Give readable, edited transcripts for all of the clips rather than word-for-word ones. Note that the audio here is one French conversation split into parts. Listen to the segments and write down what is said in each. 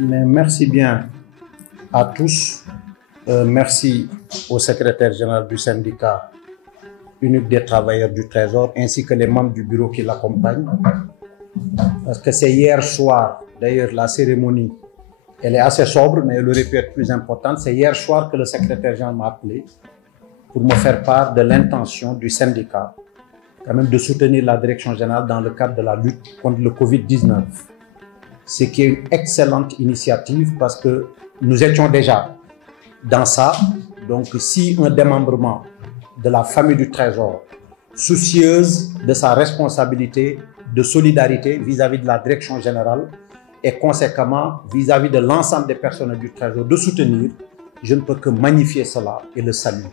Mais merci bien à tous. Merci au secrétaire général du syndicat unique des travailleurs du Trésor ainsi que les membres du bureau qui l'accompagnent. Parce que c'est hier soir, d'ailleurs la cérémonie, elle est assez sobre, mais elle aurait pu être plus importante. C'est hier soir que le secrétaire général m'a appelé pour me faire part de l'intention du syndicat, quand même de soutenir la direction générale dans le cadre de la lutte contre le Covid-19. Ce qui est une excellente initiative parce que nous étions déjà dans ça. Donc si un démembrement de la famille du Trésor, soucieuse de sa responsabilité, de solidarité vis-à-vis de la direction générale et conséquemment vis-à-vis de l'ensemble des personnels du Trésor, de soutenir, je ne peux que magnifier cela et le saluer.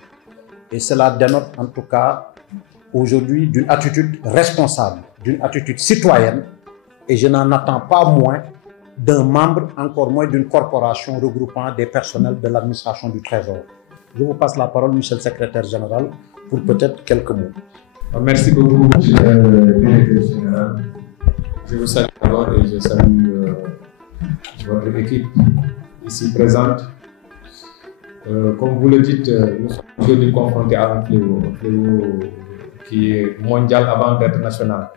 Et cela dénote en tout cas aujourd'hui d'une attitude responsable, d'une attitude citoyenne, et je n'en attends pas moins d'un membre, encore moins d'une corporation regroupant des personnels de l'administration du Trésor. Je vous passe la parole, monsieur le secrétaire général, pour peut-être quelques mots. Merci beaucoup, monsieur le directeur général. Je vous salue d'abord et je salue votre équipe ici présente. Comme vous le dites, nous sommes aujourd'hui confrontés à un fléau qui est mondial avant d'être national.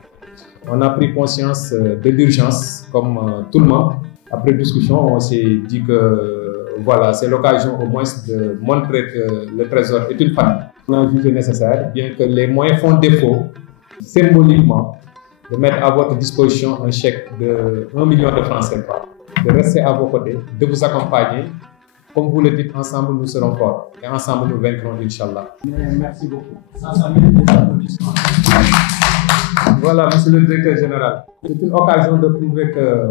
On a pris conscience de l'urgence, comme tout le monde. Après discussion, on s'est dit que voilà, c'est l'occasion au moins de montrer que le Trésor est une famille. On a jugé nécessaire, bien que les moyens font défaut, symboliquement, de mettre à votre disposition un chèque de 1 million de francs CFA, de rester à vos côtés, de vous accompagner. Comme vous le dites, ensemble nous serons forts et ensemble nous vaincrons, Inch'Allah. Merci beaucoup. Ça mérite des applaudissements. Voilà, monsieur le directeur général. C'est une occasion de prouver que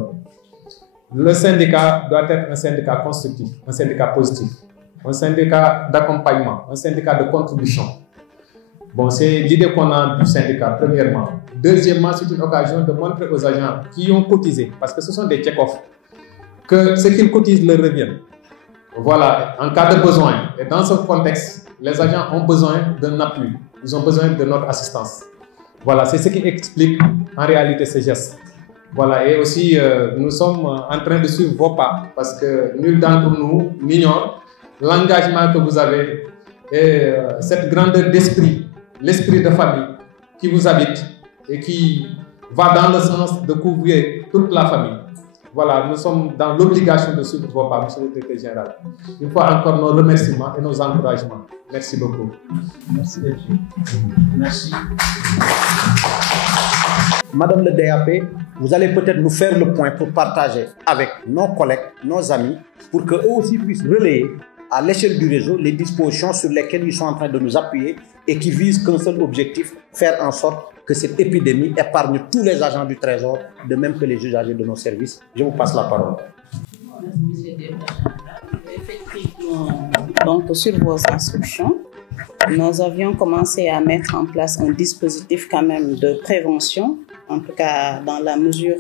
le syndicat doit être un syndicat constructif, un syndicat positif, un syndicat d'accompagnement, un syndicat de contribution. Bon, c'est l'idée qu'on a du syndicat, premièrement. Deuxièmement, c'est une occasion de montrer aux agents qui ont cotisé, parce que ce sont des check-off, que ce qu'ils cotisent leur revient. Voilà, en cas de besoin. Et dans ce contexte, les agents ont besoin d'un appui, ils ont besoin de notre assistance. Voilà, c'est ce qui explique en réalité ces gestes. Voilà, et aussi, nous sommes en train de suivre vos pas, parce que nul d'entre nous n'ignore l'engagement que vous avez et cette grandeur d'esprit, l'esprit de famille qui vous habite et qui va dans le sens de couvrir toute la famille. Voilà, nous sommes dans l'obligation de suivre vos pas, monsieur le directeur général. Une fois encore, nos remerciements et nos encouragements. Merci beaucoup. Merci, merci. Madame le DAP, vous allez peut-être nous faire le point pour partager avec nos collègues, nos amis, pour qu'eux aussi puissent relayer à l'échelle du réseau les dispositions sur lesquelles ils sont en train de nous appuyer et qui visent qu'un seul objectif, faire en sorte que cette épidémie épargne tous les agents du Trésor, de même que les usagers de nos services. Je vous passe la parole. Merci, monsieur le directeur général. Effectivement, donc sur vos instructions, nous avions commencé à mettre en place un dispositif quand même de prévention, en tout cas dans la mesure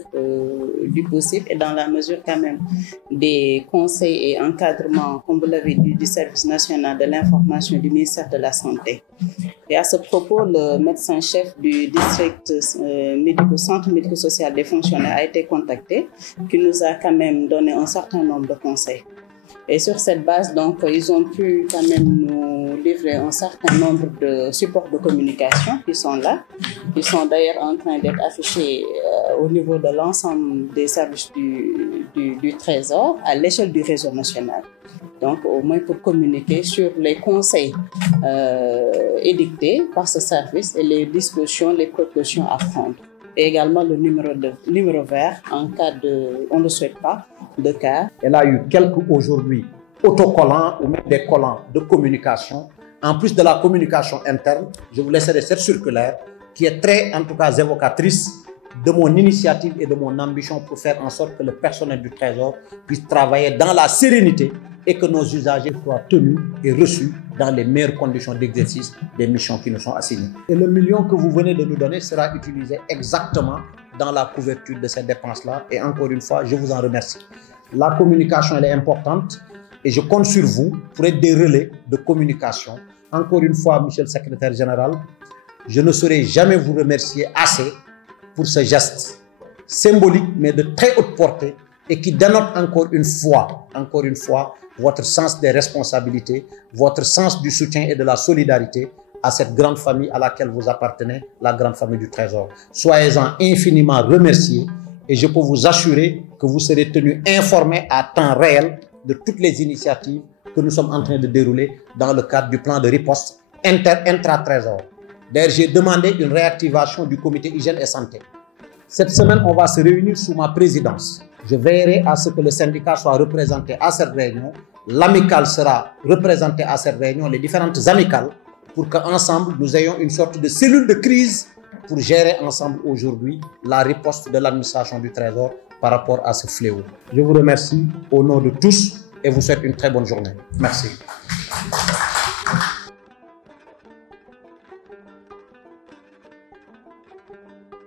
du possible et dans la mesure quand même des conseils et encadrements, comme vous l'avez dit, du service national de l'information du ministère de la Santé. Et à ce propos, le médecin-chef du district centre médico-social des fonctionnaires a été contacté, qui nous a quand même donné un certain nombre de conseils. Et sur cette base, donc, ils ont pu quand même nous livrer un certain nombre de supports de communication qui sont là, qui sont d'ailleurs en train d'être affichés au niveau de l'ensemble des services du Trésor à l'échelle du réseau national. Donc, au moins pour communiquer sur les conseils édictés par ce service et les dispositions, les précautions à prendre. Et également le numéro vert en cas de, on ne souhaite pas, de cas. Elle a eu quelques aujourd'hui autocollants ou même des collants de communication. En plus de la communication interne, je vous laisserai cette circulaire qui est très, en tout cas, évocatrice de mon initiative et de mon ambition pour faire en sorte que le personnel du Trésor puisse travailler dans la sérénité et que nos usagers soient tenus et reçus dans les meilleures conditions d'exercice des missions qui nous sont assignées. Et le million que vous venez de nous donner sera utilisé exactement dans la couverture de ces dépenses-là. Et encore une fois, je vous en remercie. La communication, elle est importante et je compte sur vous pour être des relais de communication. Encore une fois, monsieur le secrétaire général, je ne saurais jamais vous remercier assez pour ce geste symbolique, mais de très haute portée, et qui dénote encore une fois, votre sens des responsabilités, votre sens du soutien et de la solidarité à cette grande famille à laquelle vous appartenez, la grande famille du Trésor. Soyez-en infiniment remerciés et je peux vous assurer que vous serez tenus informés à temps réel de toutes les initiatives que nous sommes en train de dérouler dans le cadre du plan de riposte intra-Trésor. D'ailleurs, j'ai demandé une réactivation du comité hygiène et santé. Cette semaine, on va se réunir sous ma présidence. Je veillerai à ce que le syndicat soit représenté à cette réunion. L'amicale sera représentée à cette réunion, les différentes amicales, pour qu'ensemble, nous ayons une sorte de cellule de crise pour gérer ensemble aujourd'hui la riposte de l'administration du Trésor par rapport à ce fléau. Je vous remercie au nom de tous et vous souhaite une très bonne journée. Merci.